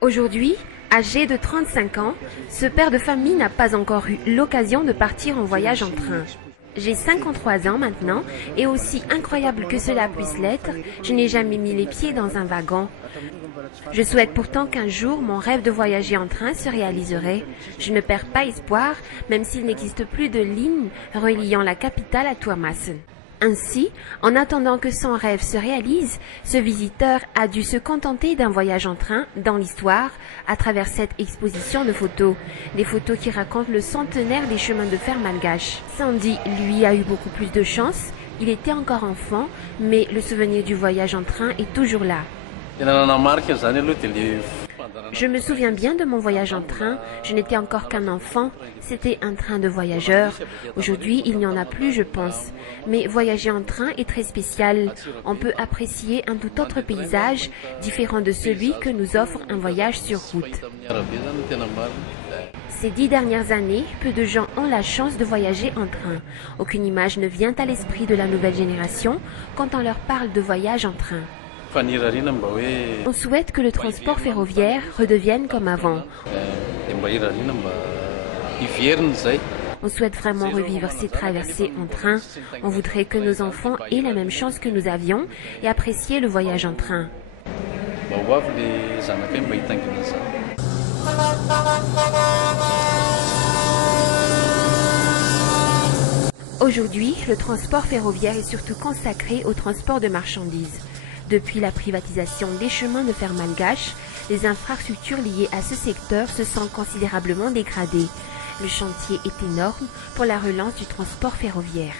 Aujourd'hui, âgé de 35 ans, ce père de famille n'a pas encore eu l'occasion de partir en voyage en train. J'ai 53 ans maintenant et aussi incroyable que cela puisse l'être, je n'ai jamais mis les pieds dans un wagon. Je souhaite pourtant qu'un jour mon rêve de voyager en train se réaliserait. Je ne perds pas espoir, même s'il n'existe plus de ligne reliant la capitale à Tuamasen. Ainsi, en attendant que son rêve se réalise, ce visiteur a dû se contenter d'un voyage en train dans l'histoire à travers cette exposition de photos. Des photos qui racontent le centenaire des chemins de fer malgaches. Sandy, lui, a eu beaucoup plus de chance. Il était encore enfant, mais le souvenir du voyage en train est toujours là. Je me souviens bien de mon voyage en train. Je n'étais encore qu'un enfant. C'était un train de voyageurs. Aujourd'hui, il n'y en a plus, je pense. Mais voyager en train est très spécial. On peut apprécier un tout autre paysage, différent de celui que nous offre un voyage sur route. Ces 10 dernières années, peu de gens ont la chance de voyager en train. Aucune image ne vient à l'esprit de la nouvelle génération quand on leur parle de voyage en train. On souhaite que le transport ferroviaire redevienne comme avant. On souhaite vraiment revivre ces traversées en train. On voudrait que nos enfants aient la même chance que nous avions et apprécier le voyage en train. Aujourd'hui, le transport ferroviaire est surtout consacré au transport de marchandises. Depuis la privatisation des chemins de fer malgaches, les infrastructures liées à ce secteur se sont considérablement dégradées. Le chantier est énorme pour la relance du transport ferroviaire.